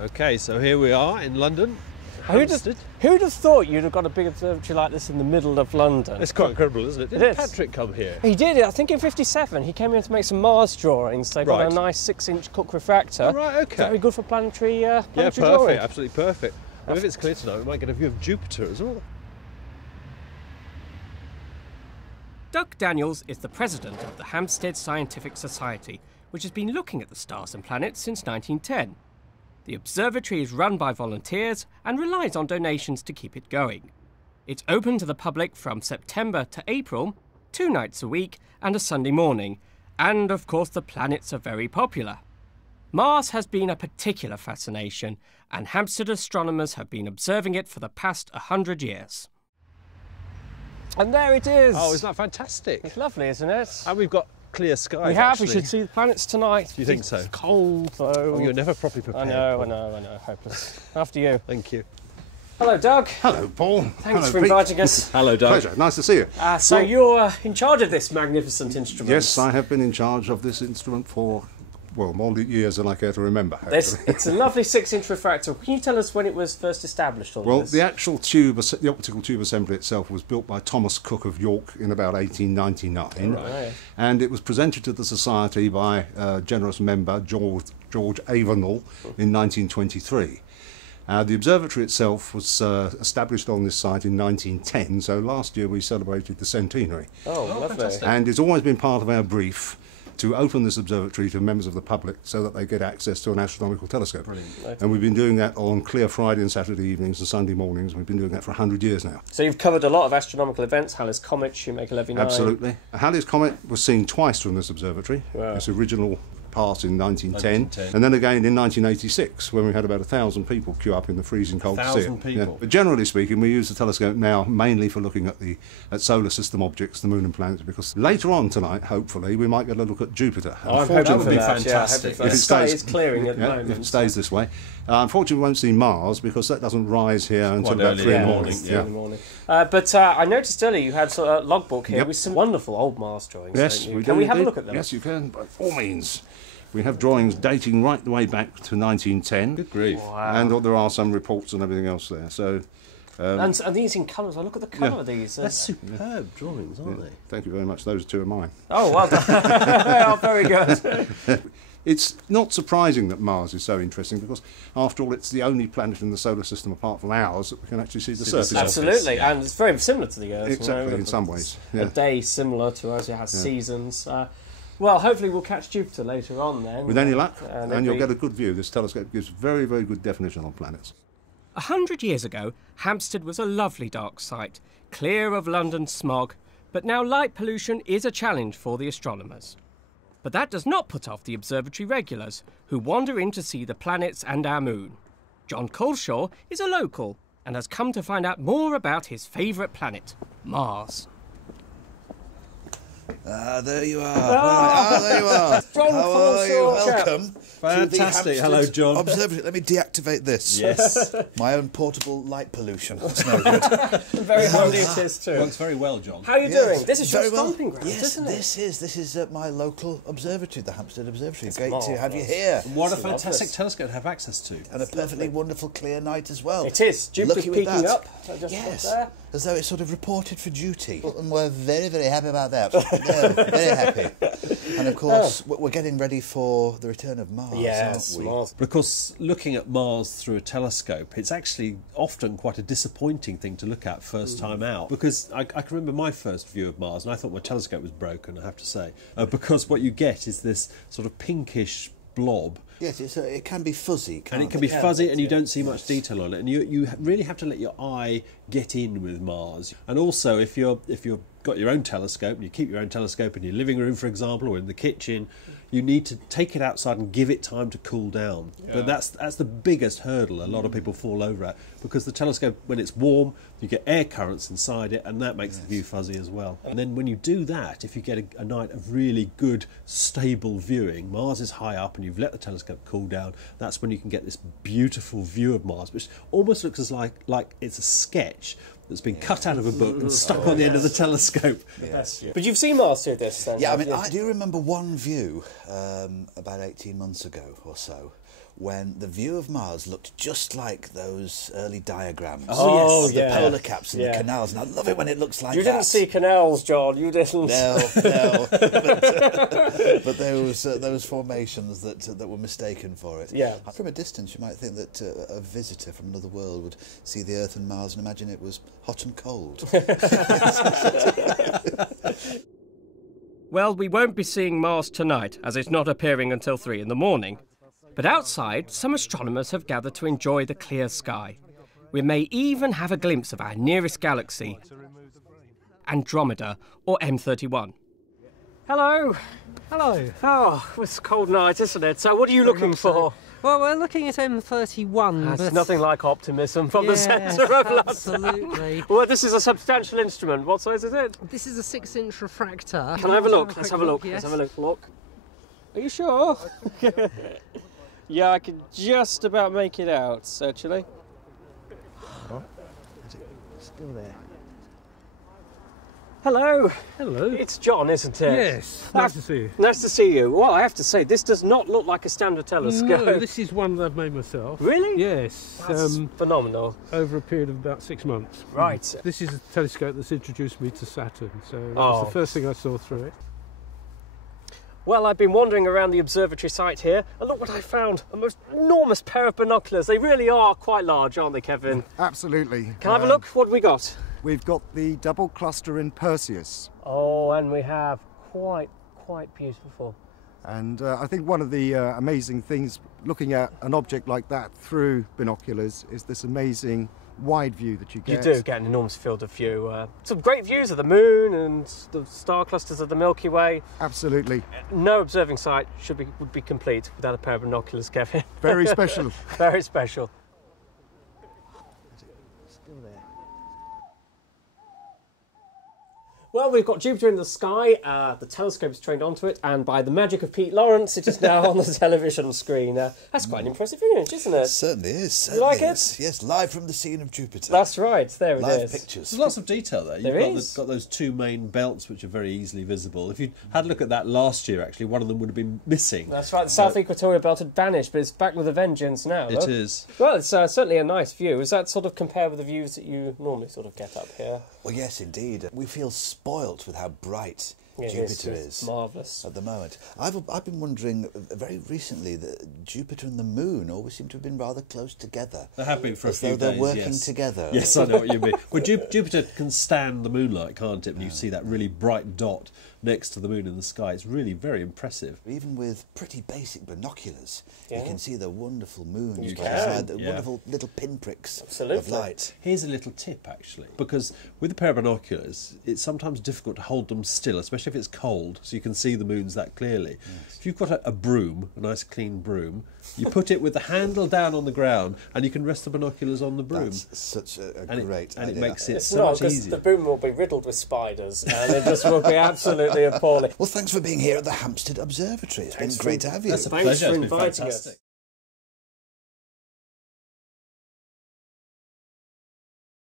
Okay, so here we are in London. Who'd have thought you'd have got a big observatory like this in the middle of London? It's quite incredible, isn't it? Didn't Patrick come here? He did. I think in '57 he came here to make some Mars drawings. They got a nice 6-inch Cook refractor. Oh, right, okay. Very good for planetary yeah, perfect, drawing. absolutely perfect. And if it's clear tonight, we might get a view of Jupiter as well. Doug Daniels is the president of the Hampstead Scientific Society, which has been looking at the stars and planets since 1910. The observatory is run by volunteers and relies on donations to keep it going. It's open to the public from September to April, 2 nights a week and a Sunday morning. And of course the planets are very popular. Mars has been a particular fascination, and Hampstead astronomers have been observing it for the past 100 years. And there it is! Oh, isn't that fantastic? It's lovely, isn't it? And we've got clear skies, We should see the planets tonight. Do you think so? It's cold, though. Oh, you're never properly prepared. I know. Hopeless. After you. Thank you. Hello, Doug. Hello, Paul. Thanks for inviting us. Hello, Doug. Pleasure. Nice to see you. So you're in charge of this magnificent instrument? Yes, I have been in charge of this instrument for, well, more years than I care to remember. It's a lovely 6-inch refractor. Can you tell us when it was first established? Well, the actual tube, the optical tube assembly itself, was built by Thomas Cook of York in about 1899, right. And it was presented to the Society by a generous member, George Avenel, in 1923. The observatory itself was established on this site in 1910, so last year we celebrated the centenary. Oh, lovely. Fantastic. And it's always been part of our brief to open this observatory to members of the public so that they get access to an astronomical telescope. Brilliant. And we've been doing that on clear Friday and Saturday evenings and Sunday mornings. We've been doing that for 100 years now. So you've covered a lot of astronomical events, Halley's Comet, Shoemaker Levy 9. Absolutely. Halley's Comet was seen twice from this observatory. Wow. Its original pass in 1910, and then again in 1986 when we had about 1,000 people queue up in the freezing cold to see it. 1,000 people. Yeah. But generally speaking, we use the telescope now mainly for looking at at solar system objects, the moon and planets, because later on tonight, hopefully, we might get a look at Jupiter. I'm hoping that would for be that. fantastic. Yeah, the sky is clearing at the moment. If it stays this way. Unfortunately, we won't see Mars because that doesn't rise here until about 3 in the morning. In the morning. But I noticed earlier you had sort of a logbook here with some wonderful old Mars drawings. Yes, don't you? we Can do we have a indeed. look at them? Yes, you can, by all means. We have drawings dating right the way back to 1910. Good grief. Wow. And there are some reports and everything else there. So, and these in colours. I look at the colour of these. They're superb drawings, aren't they? thank you very much. Those two are mine. Oh, well done. Oh, very good. It's not surprising that Mars is so interesting because, after all, it's the only planet in the solar system apart from ours that we can actually see the surface of. Absolutely, and it's very similar to the Earth. Exactly, in some ways. A day similar to us. It has seasons. Well, hopefully we'll catch Jupiter later on then. With any luck, and you'll get a good view. This telescope gives very, very good definition on planets. 100 years ago, Hampstead was a lovely dark site, clear of London's smog, but now light pollution is a challenge for the astronomers. But that does not put off the observatory regulars, who wander in to see the planets and our moon. Jon Culshaw is a local and has come to find out more about his favourite planet, Mars. There you are. There you are. Jon How are you? Culshaw. Welcome. Fantastic. Hello, John. Observatory. Let me deactivate this. Yes. My own portable light pollution. That's no good. Very handy it is too. Works very well, John. How are you doing? This is your very well. stomping ground, yes, isn't it? This is my local observatory, the Hampstead Observatory. It's Great to have you here. What a It's fantastic marvellous. telescope to have access to. And a perfectly wonderful clear night as well. It is. Jupiter's Lucky with peeking that. up. Just Yes. there. As though it's sort of reported for duty. And we're very, very happy about that. Yeah, very happy. And of course, we're getting ready for the return of Mars, Yes, aren't we? Mars. But of course, looking at Mars through a telescope, it's actually often quite a disappointing thing to look at first time out. Because I can remember my first view of Mars, and I thought my telescope was broken, I have to say. Because what you get is this sort of pinkish blob. Yes, it can be fuzzy, can't And it can be fuzzy and you don't see much detail on it. And you really have to let your eye get in with Mars. And also, if you've got your own telescope, and you keep your own telescope in your living room, for example, or in the kitchen, you need to take it outside and give it time to cool down. Yeah. But that's the biggest hurdle a lot of people fall over at, because the telescope, when it's warm, you get air currents inside it, and that makes the view fuzzy as well. And then when you do that, if you get a night of really good, stable viewing, Mars is high up and you've let the telescope cool down, that's when you can get this beautiful view of Mars, which almost looks as like it's a sketch that's been cut out of a book and stuck on the end of the telescope. Yes. But you've seen Mars through this then? Yeah, I mean, I do remember one view about 18 months ago or so, when the view of Mars looked just like those early diagrams Oh, of yeah. the polar caps and Yeah. the canals. And I love it when it looks like You that. didn't see canals, John. You didn't. No. But those formations that were mistaken for it. Yeah. From a distance, you might think that a visitor from another world would see the Earth and Mars and imagine it was hot and cold. Well, we won't be seeing Mars tonight, as it's not appearing until 3 in the morning. But outside, some astronomers have gathered to enjoy the clear sky. We may even have a glimpse of our nearest galaxy, Andromeda, or M31. Hello. Hello. Oh, it's a cold night, isn't it? So what are you looking for? Well, we're looking at M31. That's but nothing like optimism from the centre of London. Absolutely. Well, this is a substantial instrument. What size is it? This is a 6-inch refractor. Can I have a look? Let's have a look. Yes. Let's have a look. Look. Are you sure? Yeah, I can just about make it out, actually. Still there. Hello. Hello. It's John, isn't it? Yes, nice to see you. Nice to see you. Well, I have to say, this does not look like a standard telescope. No, this is one that I've made myself. Really? Yes. That's phenomenal. Over a period of about 6 months. Right. This is a telescope that's introduced me to Saturn, so that Oh. was the first thing I saw through it. Well, I've been wandering around the observatory site here, and look what I found. A most enormous pair of binoculars. They really are quite large, aren't they, Kevin? Absolutely. Can I have a look? What have we got? We've got the double cluster in Perseus. Oh, and we have quite beautiful. And I think one of the amazing things looking at an object like that through binoculars is this amazing wide view that you get. You do get an enormous field of view. Some great views of the moon and the star clusters of the Milky Way. Absolutely. No observing site would be complete without a pair of binoculars, Kevin. Very special. Very special. Still there. Well, we've got Jupiter in the sky, the telescope is trained onto it, and by the magic of Pete Lawrence, it is now on the television screen. That's quite an impressive image, isn't it? Certainly is. You like it? Is. Yes, live from the scene of Jupiter. That's right, there it live is. pictures. There's lots of detail there. There You've is. got those two main belts which are very easily visible. If you had a look at that last year, actually, one of them would have been missing. That's right, the South Equatorial Belt had vanished, but it's back with a vengeance now. It look. is. Well, it's certainly a nice view. Is that sort of compared with the views that you normally sort of get up here? Well, yes, indeed. We feel spoilt with how bright It Jupiter it's is marvellous. at the moment. I've been wondering very recently that Jupiter and the Moon always seem to have been rather close together. They have been for a as few though they're days, working yes. together. Yes, I know what you mean. Well, Jupiter can stand the moonlight, can't it? When you see that really bright dot next to the moon in the sky, it's really very impressive. Even with pretty basic binoculars, Yeah. you can see the wonderful moon. You You can, can see the yeah. wonderful little pinpricks of Absolutely. light. Here's a little tip, actually, because with a pair of binoculars, it's sometimes difficult to hold them still, especially if it's cold, so you can see the moons that clearly. If you've got a broom, a nice clean broom, you put it with the handle down on the ground, and you can rest the binoculars on the broom. That's such a and great and it idea. makes it It's so not, much because easier. the boom will be riddled with spiders, and it just will be absolutely appalling. Well, thanks for being here at the Hampstead Observatory. It's been great to have you. That's a Thanks pleasure. for It's been inviting us. fantastic.